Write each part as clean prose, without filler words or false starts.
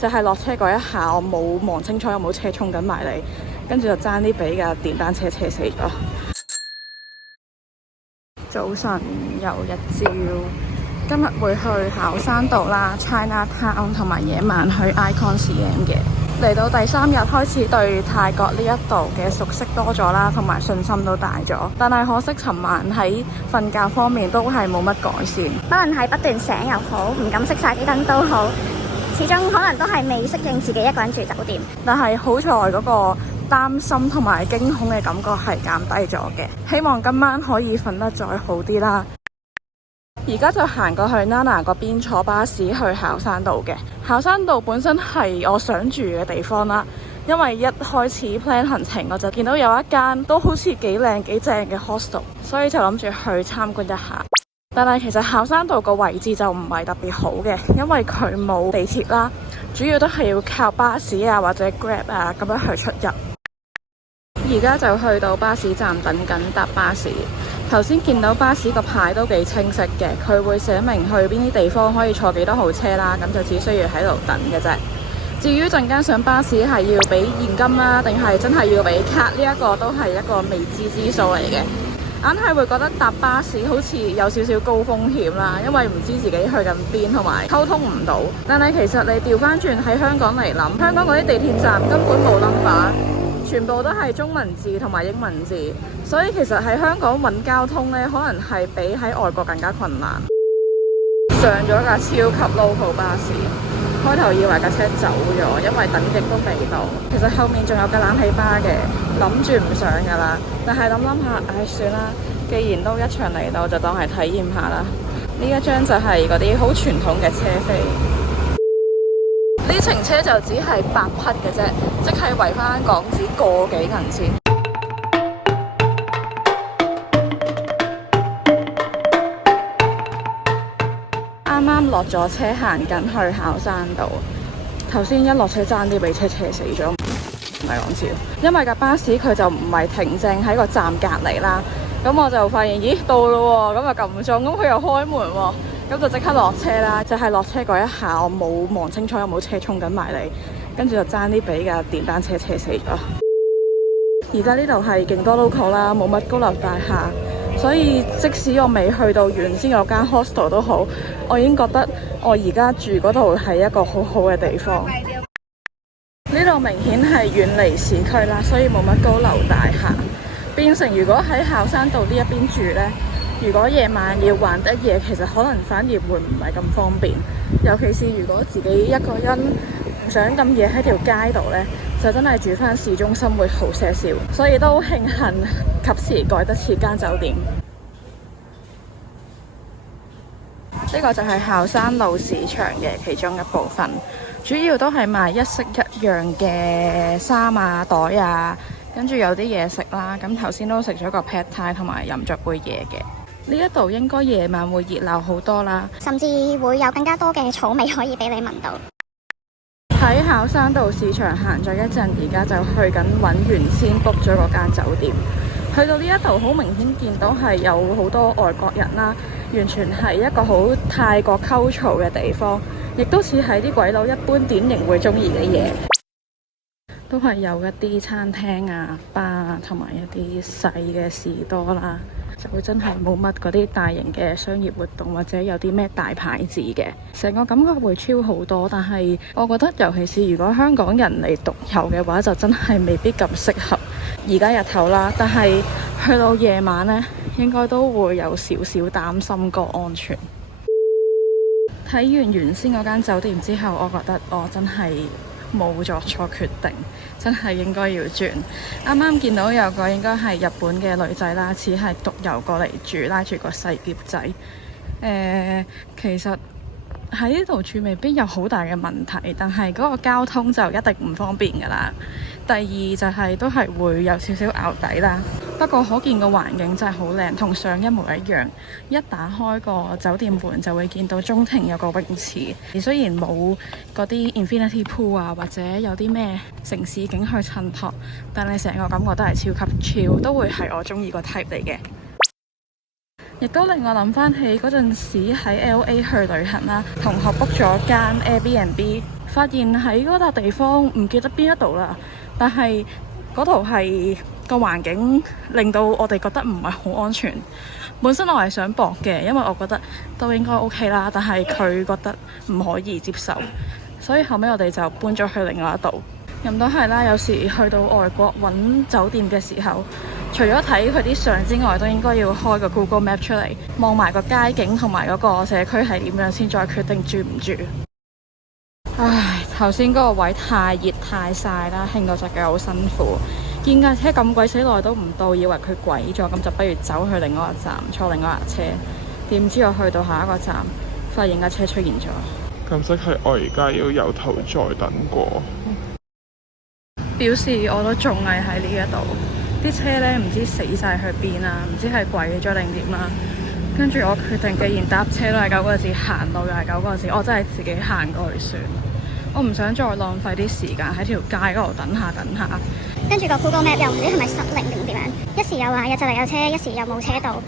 就係落車嗰一下，我冇望清楚有冇車衝緊埋嚟，跟住就爭啲俾架電單車車死咗。早晨又日照，今日會去考山道啦、Chinatown 同埋夜晚去 Icon CM 嘅。嚟到第3日開始對泰國呢一度嘅熟悉多咗啦，同埋信心都大咗。但係可惜尋晚喺瞓覺方面都係冇乜改善，不論係不斷醒又好，唔敢熄晒啲燈都好，始終可能都係未適應自己一個人住酒店。但係好在嗰個擔心同埋驚恐嘅感覺係減低咗嘅。希望今晚可以瞓得再好啲啦。而家就行過去 Nana 嗰邊坐巴士去考山道嘅。考山道本身係我想住嘅地方啦，因為一開始 plan 行程我就見到有一間都好似幾靚幾正嘅 hostel， 所以就諗住去參觀一下。但係其實考山道個位置就唔係特別好嘅，因為佢冇地鐵啦，主要都係要靠巴士啊或者 Grab 啊咁樣去出入。而家就去到巴士站等緊搭巴士。頭先見到巴士個牌都幾清晰嘅，佢會寫明去邊啲地方可以坐幾多號車啦，咁就只需要喺度等嘅啫。至於陣間上巴士係要俾現金啦，定係真係要俾卡，呢一個都係一個未知之數嚟嘅。硬係會覺得搭巴士好似有少少高風險啦，因為唔知自己去緊邊，同埋溝通唔到。但係其實你調翻轉喺香港嚟諗，香港嗰啲地鐵站根本冇 number，全部都係中文字同埋英文字，所以其實喺香港揾交通呢，可能係比喺外國更加困難。上咗架超級 local 巴士，開頭以為架車走咗，因為等極都未到。其實後面仲有架冷氣巴嘅，諗住唔上噶啦，但係諗下，唉算啦，既然都一場嚟到，就當係體驗下啦。呢一張就係嗰啲好傳統嘅車飛。呢程車就只係8匹嘅啫，即係圍翻港紙個幾銀錢。啱啱落咗車，行緊去考山道。頭先一落車爭啲俾車車死咗，唔係講笑。因為架巴士佢就唔係停正喺個站隔離啦，咁我就發現咦到咯喎，咁就撳鐘，咁佢又開門喎。咁就即刻落車啦，就係落車嗰一下，我冇望清楚有冇車衝緊埋嚟，跟住就爭啲俾架電單車車死咗。而家呢度係勁多 local 啦，冇乜高樓大廈，所以即使我未去到原先嗰間 hostel 都好，我已經覺得我而家住嗰度係一個好好嘅地方。呢度明顯係遠離市區啦，所以冇乜高樓大廈，變成如果喺考山道呢一邊住呢，如果夜晚要玩得夜，其實可能反而會唔係咁方便，尤其是如果自己一個人唔想咁夜喺條街度呢，就真係住翻市中心會好些少。所以都慶幸及時改得切間酒店。呢個就係考山路市場嘅其中一部分，主要都係賣一式一樣嘅衫啊、袋啊，跟住有啲嘢食啦。咁頭先都食咗個 pad thai 同埋飲咗杯嘢嘅。呢一度應該夜晚會熱鬧好多啦，甚至會有更加多嘅草味可以俾你聞到。喺考山道市場行咗一陣，而家就去緊揾原先 book 咗嗰間酒店。去到呢一度好明顯見到係有好多外國人啦，完全係一個好泰國溝槽嘅地方，亦都似係啲鬼佬一般典型會中意嘅嘢。都係有一啲餐廳啊、吧啊，同埋一啲細嘅士多啦，就會真係冇乜嗰啲大型嘅商業活動，或者有啲咩大牌子嘅，成個感覺會超好多。但係我覺得，尤其是如果香港人嚟獨遊嘅話，就真係未必咁適合。而家日頭啦，但係去到夜晚呢，應該都會有少少擔心個安全。睇完原先嗰間酒店之後，我覺得我真係冇作錯決定，真係應該要轉。啱啱見到有個應該係日本嘅女仔啦，似係獨遊過嚟住，拉住個細喼仔。其實喺呢度住未必有好大嘅問題，但係嗰個交通就一定唔方便㗎啦。第二就係都係會有少少淆底啦。不過可見個環境真係好靚，同上一模一樣。一打開個酒店門就會見到中庭有個泳池，而雖然冇嗰啲 infinity pool 啊，或者有啲咩城市景去襯托，但係成個感覺都係超級 chill，都會係我中意個 type 嚟嘅。亦都令我諗翻起嗰陣時喺 LA 去旅行啦，同學 book 咗間 Airbnb， 發現喺嗰笪地方唔記得邊一度啦，但係嗰度係個環境令到我哋覺得唔係好安全。本身我係想搏嘅，因為我覺得都應該 OK 啦，但係佢覺得唔可以接受，所以後尾我哋就搬咗去另外一度。咁都係啦，有時去到外國揾酒店嘅時候，除咗睇佢啲相之外，都應該要開個 Google Map 出嚟，望埋個街景同埋嗰個社區係點樣，先再決定住唔住。唉，頭先嗰個位太熱太曬啦，興到隻腳好辛苦。見架車咁鬼死耐都唔到，以為佢鬼咗，咁就不如走去另外一個站坐另外一架車。點知我去到下一個站，發現架車出現咗。咁即係我而家要由頭再等過。表示我都仲係喺呢一度，啲車呢唔知死晒去邊啦，唔知係鬼咗定點啦。跟住我決定，既然搭車都係9個字，行路又係9個字，我真係自己行過去算。我唔想再浪費啲時間喺條街嗰度等下。跟住個 Google Map 又唔知係咪失靈定點樣，一時又話有就嚟有車，一時又冇車到。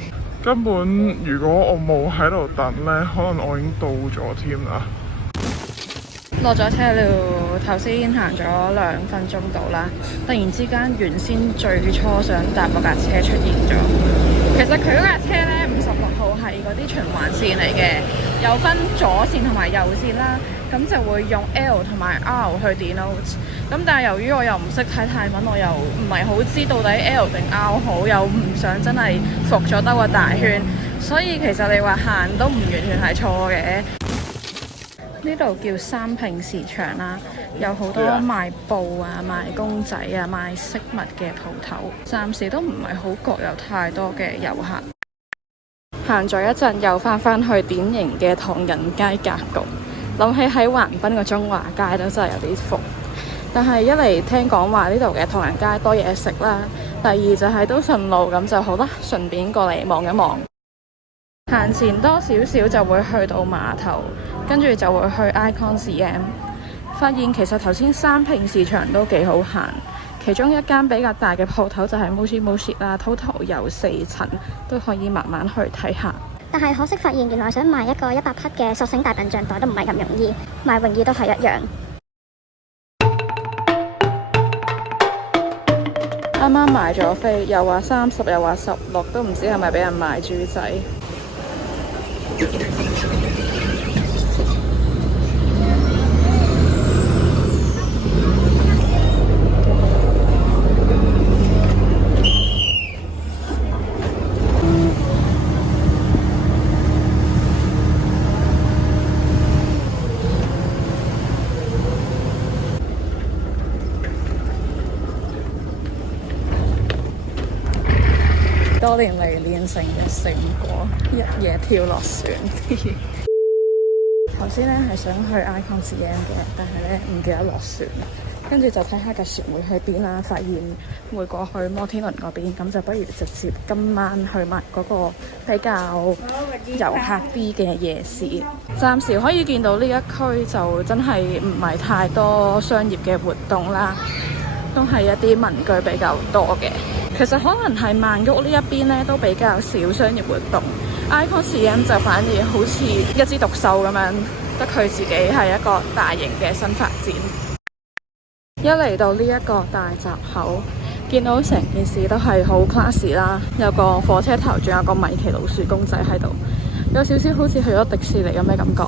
根本如果我冇喺度等呢，可能我已經到咗添啦。落咗車了，頭先行咗2分鐘到啦。突然之間，原先最初想搭嗰架車出現咗。其實佢嗰架車呢，56號係嗰啲循環線嚟嘅，有分左線同埋右線啦。咁就會用 L 同埋 R 去 denote。咁但係由於我又唔識睇泰文，我又唔係好知到底 L 定 R 好，又唔想真係服咗兜個大圈，所以其實你話行都唔完全係錯嘅。呢度叫三平市場啦，有好多賣布啊、賣公仔啊、賣飾物嘅鋪頭，暫時都唔係好覺有太多嘅遊客。行咗一陣，又翻去典型嘅唐人街格局，諗起喺橫濱個中華街都真係有啲伏。但係一嚟聽講話呢度嘅唐人街多嘢食啦，第二就係都順路，咁就好啦，順便過嚟望一望。行前多少少就會去到碼頭，跟住就會去 ICONCM。發現其實頭先三平市場都幾好行，其中一間比較大嘅鋪頭就係 Moshi Moshi 啦，total 有4層，都可以慢慢去睇下。但係可惜發現原來想買一個100匹嘅索星大笨象袋都唔係咁容易，買泳衣都係一樣。啱啱買咗飛，又話30，又話16，都唔知係咪俾人賣豬仔。多年嚟練成嘅成果，一夜跳落船。頭先咧係想去 ICONCM 嘅，但係咧唔記得落船，跟住就睇下架船會去邊啦。發現會過去摩天輪嗰邊，咁就不如直接今晚去埋嗰個比較遊客啲嘅夜市。暫時可以見到呢一區就真係唔係太多商業嘅活動啦，都係一啲民居比較多嘅。其實可能係曼谷呢一邊咧都比較少商業活動，ICONCM 就反而好似一枝獨秀咁樣，得佢自己係一個大型嘅新發展。一嚟到呢一個大閘口，見到成件事都係好 classy 啦，有個火車頭，仲有個米奇老鼠公仔喺度，有少少好似去咗迪士尼咁嘅感覺。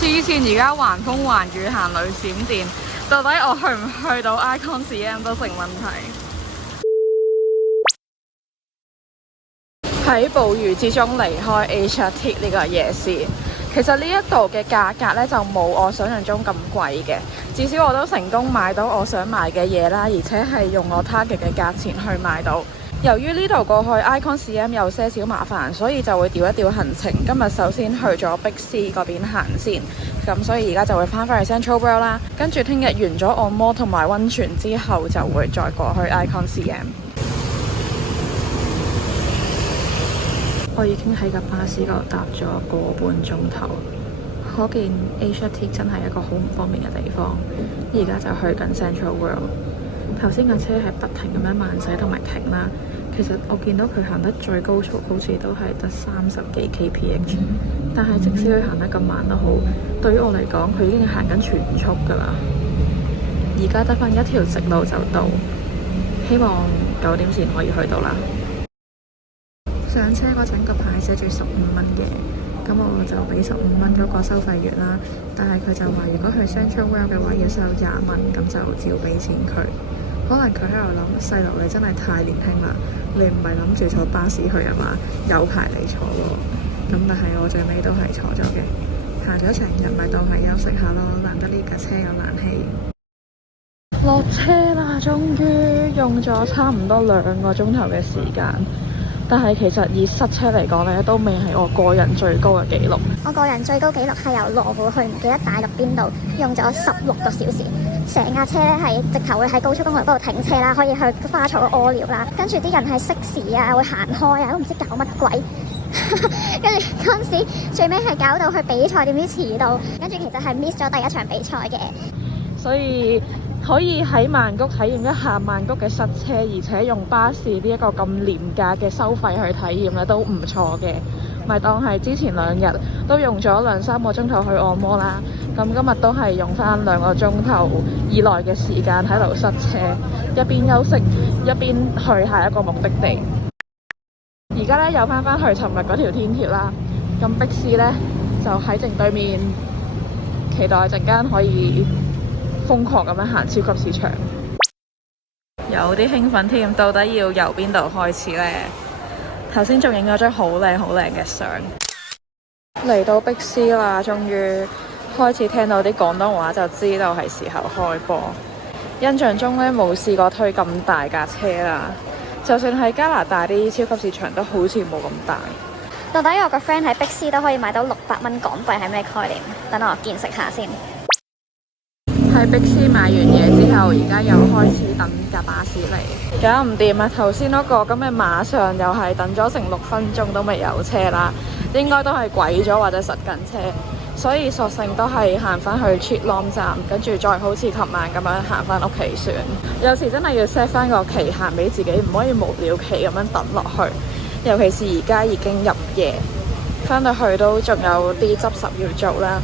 黐線，而家橫風橫雨行雷閃電，到底我去唔去到 ICONCM 都成問題。喺暴雨之中離開 HRT 呢個夜市，其實呢一度嘅價格呢就冇我想象中咁貴嘅，至少我都成功買到我想買嘅嘢啦，而且係用我 target 嘅價錢去買到。由於呢度過去 ICONCM 有些少麻煩，所以就會調一調行程。今日首先去咗 Big C 嗰邊行先，咁所以而家就會翻返去 Central World 啦。跟住聽日完咗按摩同埋溫泉之後，就會再過去 ICONCM。我已經喺架巴士嗰度搭咗個半鐘頭，可見 HRT 真係一個好唔方便嘅地方。而家就去緊 Central World。頭先架車係不停咁樣慢駛同埋停啦。其實我見到佢行得最高速好似都係得30幾 kph， 但係即使佢行得咁慢都好，對於我嚟講佢已經行緊全速㗎啦。而家得返一條直路就到，希望9點前可以去到啦。上車嗰陣個牌寫住15蚊嘅，咁我就俾15蚊嗰個收費員啦。但係佢就話如果去 Central Well 嘅話要收20蚊，咁就照俾錢佢。可能佢喺度諗，細路你真係太年輕啦，你唔係諗住坐巴士去啊嘛？有排你坐喎。咁但係我最尾都係坐咗嘅，行咗成日咪當係休息下咯，難得呢架車有冷氣。落車啦，終於用咗差唔多2個鐘頭嘅時間。但係其實以塞車嚟講咧，都未係我個人最高嘅紀錄。我個人最高紀錄係由羅湖去唔記得大陸邊度，用咗16個小時。成架車咧係直頭會喺高速公路嗰度停車啦，可以去花草屙尿啦。跟住啲人係熄匙啊，會行開啊，都唔知搞乜鬼。跟住嗰陣時，最尾係搞到去比賽，點知遲到，跟住其實係 miss 咗第一場比賽嘅。所以可以喺曼谷體驗一下曼谷嘅塞車，而且用巴士呢一個咁廉價嘅收費去體驗咧，都唔錯嘅。咪當係之前2日都用咗2-3個鐘頭去按摩啦，咁今日都係用翻2個鐘頭以內嘅時間喺度塞車，一邊休息一邊去下一個目的地。而家咧又翻去尋日嗰條天橋啦，咁碧斯咧就喺正對面，期待陣間可以瘋狂咁樣行超級市場，有啲興奮添。到底要由邊度開始呢？頭先仲影咗張好靚嘅相。嚟到碧斯啦，終於開始聽到啲廣東話，就知道係時候開波。印象中咧冇試過推咁大架車啦，就算係加拿大啲超級市場都好似冇咁大。到底我個 friend 喺碧斯都可以買到600蚊港幣係咩概念？等我見識下先。喺碧斯買完嘢之後，而家又開始等架巴士嚟，搞唔掂啊！頭先嗰個咁嘅馬上又係等咗成6分鐘都未有車啦，應該都係鬼咗或者塞緊車，所以索性都係行翻去 Chitlong 站，跟住再好似琴晚咁樣行翻屋企算。有時真係要 set 翻個期限俾自己，唔可以無了期咁樣等落去。尤其是而家已經入夜，翻到去都仲有啲執拾要做啦。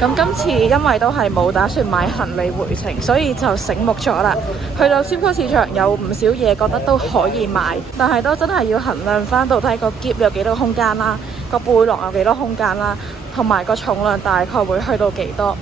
咁今次因為都係冇打算買行李回程，所以就醒目咗啦。去到超級市場有唔少嘢覺得都可以買，但係都真係要衡量翻到底個篋有幾多空間啦，個背囊有幾多空間啦，同埋個重量大概會去到幾多。